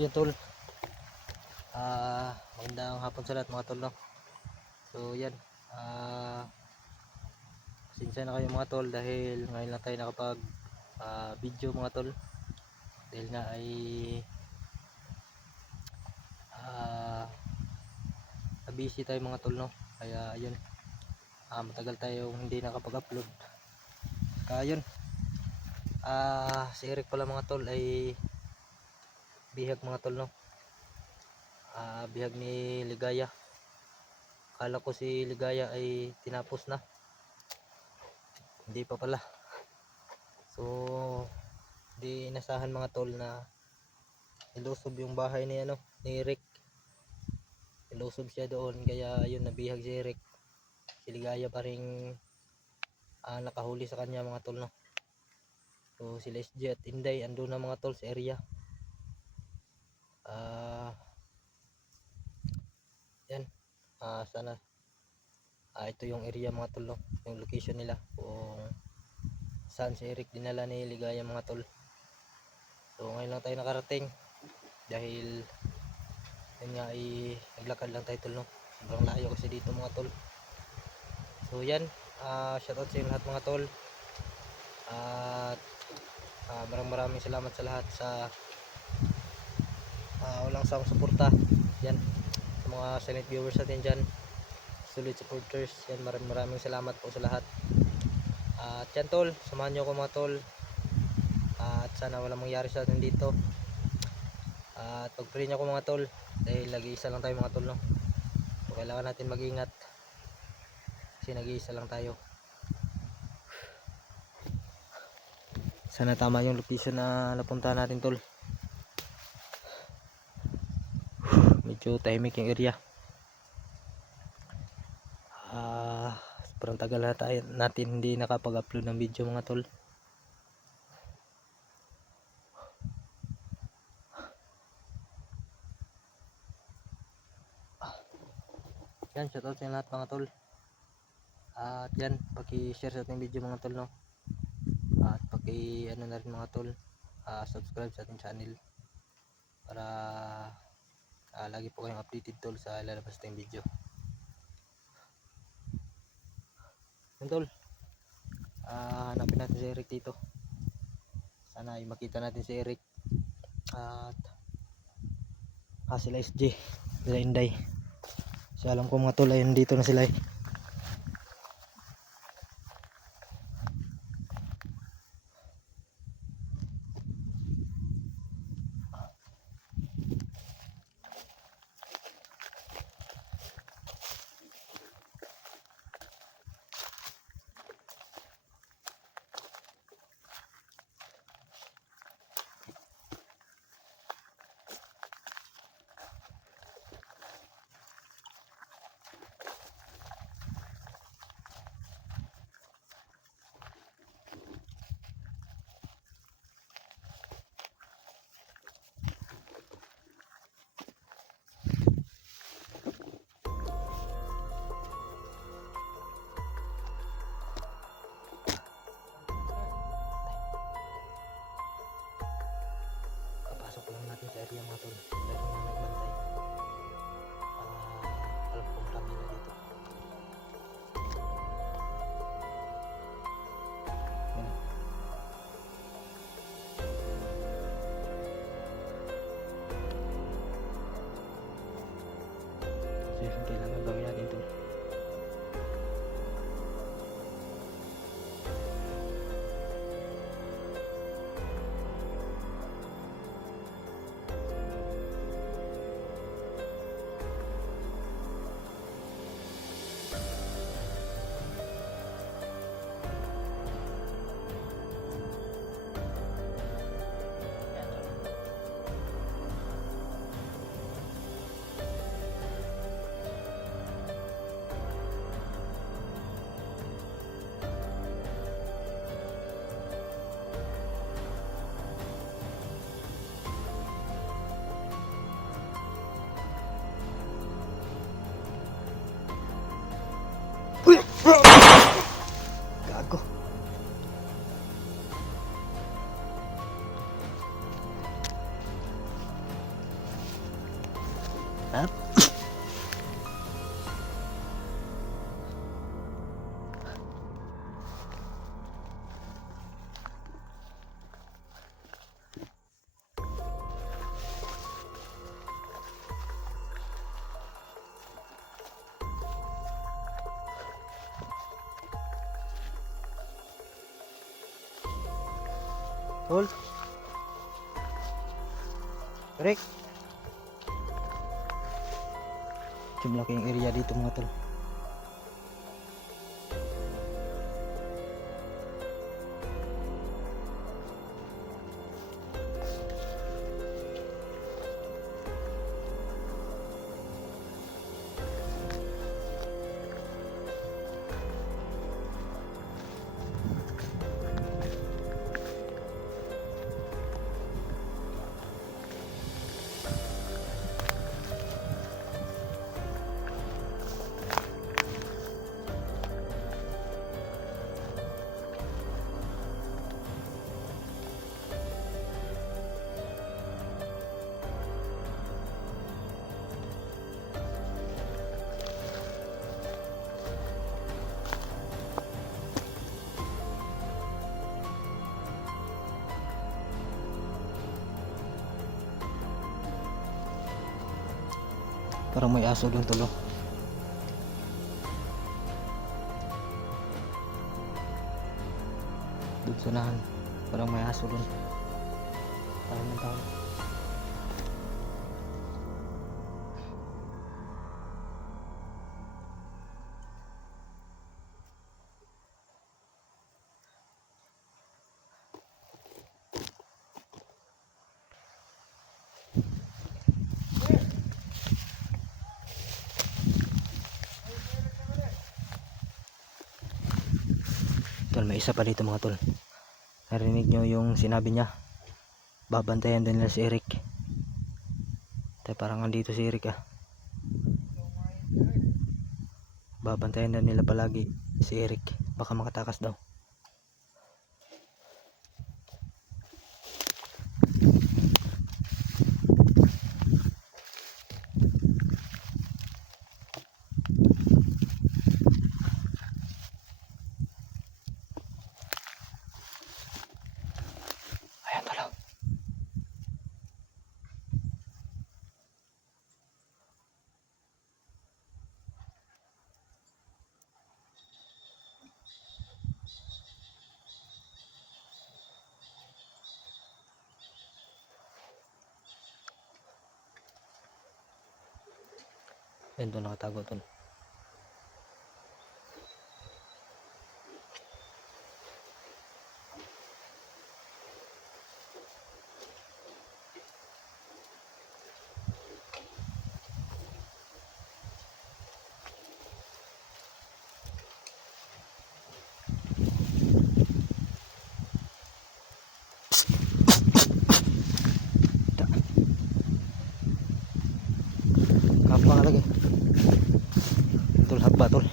Yun tol, magandang hapon sa lahat mga tol, no? So yan, pasensya na kayo mga tol dahil ngayon lang tayo nakapag video mga tol. Dahil nga ay busy tayo mga tol, no? Kaya ayun, matagal tayong hindi nakapag-upload. Kaya yun, si Eric pala mga tol ay bihag mga tol, no? Bihag ni Ligaya. Akala ko si Ligaya ay tinapos na, hindi pa pala. So di inasahan mga tol na nilusob yung bahay ni ni Eric. Nilusob siya doon, kaya yun, nabihag si Eric. Si Ligaya pa rin nakahuli sa kanya mga tol, no? So sila SG at Inday andun na mga tol sa area. Yan, sana ito yung area mga tol, no? Yung location nila kung saan si Eric dinala ni Ligaya mga tol. So ngayon lang tayo nakarating dahil yun nga ay naglakad lang tayo tol, no? Sobrang layo kasi dito mga tol. So yan, shoutout sa inyo lahat mga tol. At maraming salamat sa lahat sa walang sawang suporta. Yan, sa mga silent viewers natin dyan, solid supporters, yan, maraming salamat po sa lahat. At yan tol, samahan nyo ako mga tol. At sana walang mangyari sa atin dito. At pag-pray nyo ako mga tol, dahil nag-iisa lang tayo mga tol, no? So kailangan natin mag-ingat kasi nag-iisa lang tayo. Sana tama yung location na napunta natin tol. Medyo tahimik yung area. Sobrang tagal na natin hindi nakapag-upload ng video mga tol. Yan, shoutout sa lahat mga tol. At yan, paki-share sa ating video mga tol, no? At paki-ano na rin mga tol, subscribe sa ating channel para lagi po kayong updated tol sa lalabas tayong video. Yan tol, hanapin natin si Eric dito. Sana ay makita natin si Eric. At sila SJ, sila Inday. So alam ko mga tol ay dito na sila. Kapasok lang natin sa area mga tol. Meron na nagbantay. Alam kong marami na dito. So yun, kailangan gawin natin tol. Tol. Rick. Malaking area dito mga tol. Parang may aso doon tulo. Doon sa nahan. Parang may aso doon. Parang ng tao. Tol, may isa pa dito mga tol. Narinig nyo yung sinabi niya. Babantayan din nila si Eric. Tay parang andito si Eric ah. Babantayan din nila palagi si Eric. Baka makatakas daw. Ayan tol. Ayan tol, nakatago tol. Kapang lagi. Tol, haba tol.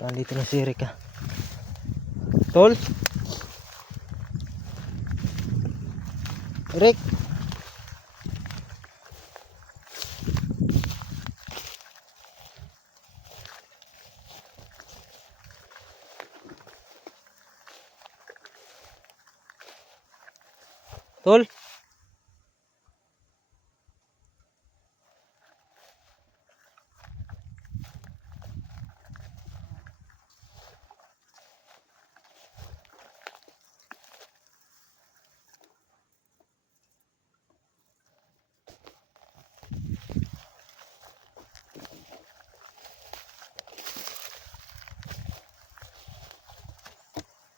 Nandito na si Eric ah. Tol. Eric. Tol.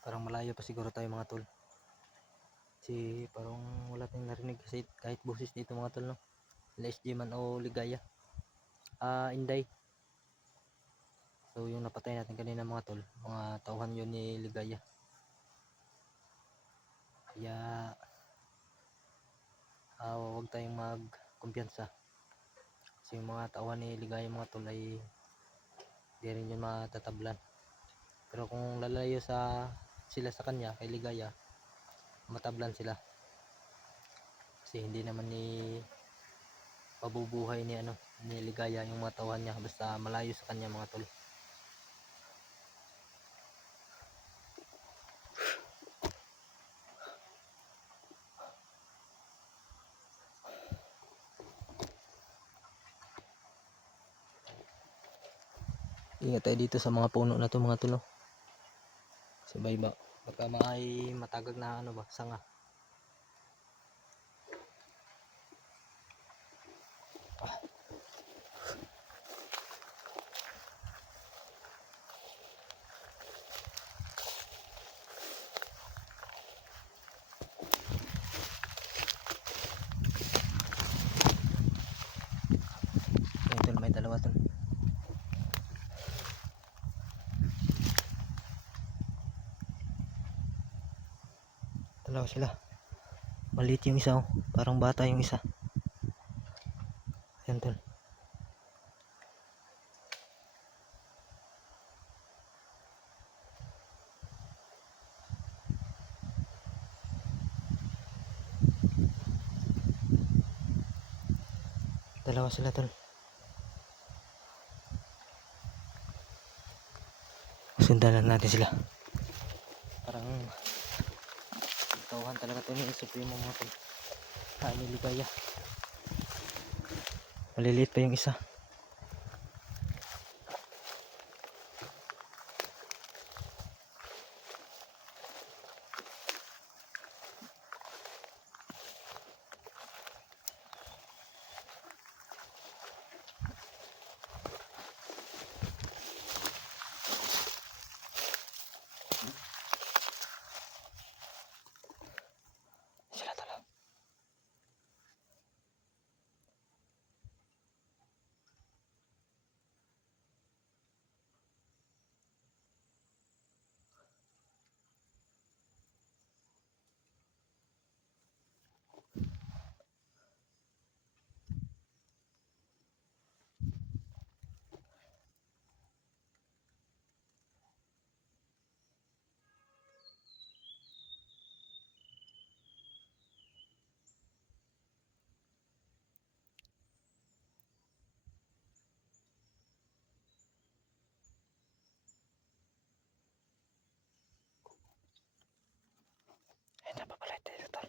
Parang malayo pa siguro tayo mga tol. Kasi parang wala tayong narinig kasi kahit boses dito mga tol no. LSG man o Ligaya. Inday. So yung napatay natin kanina mga tol, mga tauhan yun ni Ligaya. Kaya huwag tayong magkumpiyansa. Kasi yung mga tauhan ni Ligaya mga tol ay di rin yun matatablan. Pero kung lalayo sila sa kanya kay Ligaya, matablan sila. Kasi hindi naman ni pabubuhay ni Ligaya yung mga tauhan niya basta malayo sa kanya mga tol. Ingat tayo dito sa mga puno na to mga tol, no? Sabay ba? Baka may matagag na ano ba, sanga. Ayun tol, may dalawa tol. Dalawa sila. Maliit yung isa, oh. Parang bata yung isa. Ayun tol. Dalawa sila tol. Sundan lang natin sila. Parang tauhan talaga ito ni Supremo mga tol. Ni Ligaya. Maliliit pa yung isa. Sila tol. Ay, napapalit tayo tol.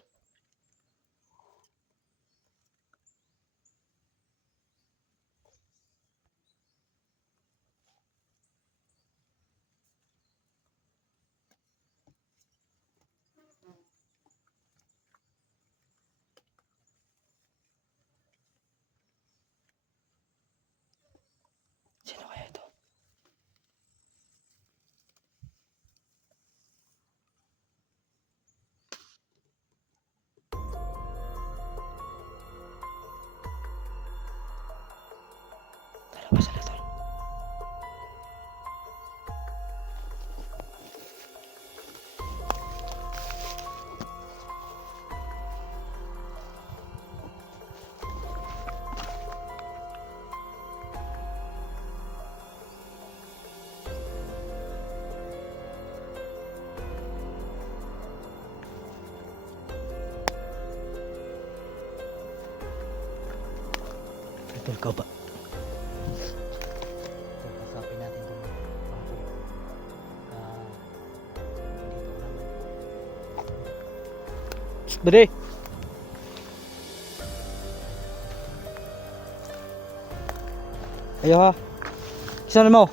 Sino kaya ito? Dalawa sila tol. Tol, ikaw ba? Kasapin natin ito mga tol. Dito naman. Bade! Ayo ha. Isa na mo.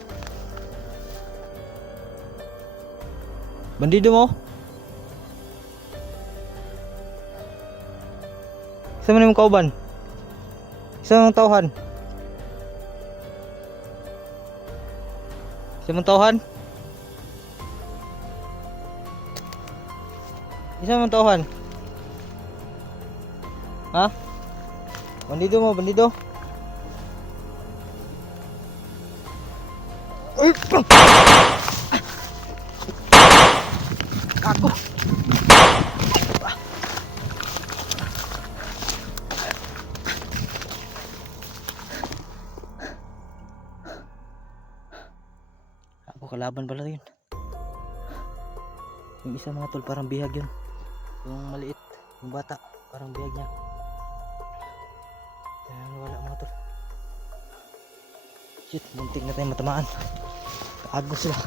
Bandido mo. Isa man yung kauban. Isa man tauhan. Isa man tauhan. Isa man tauhan. Ha? Bandido mo, bandido. Uy! Ako. Ako kalaban pala yun. Yung isa mga tol parang bihag yun. Yung maliit, yung bata parang bihag niya. Ayan, wala mga tol. Shit, muntik na tayong matamaan. Kaagos sila.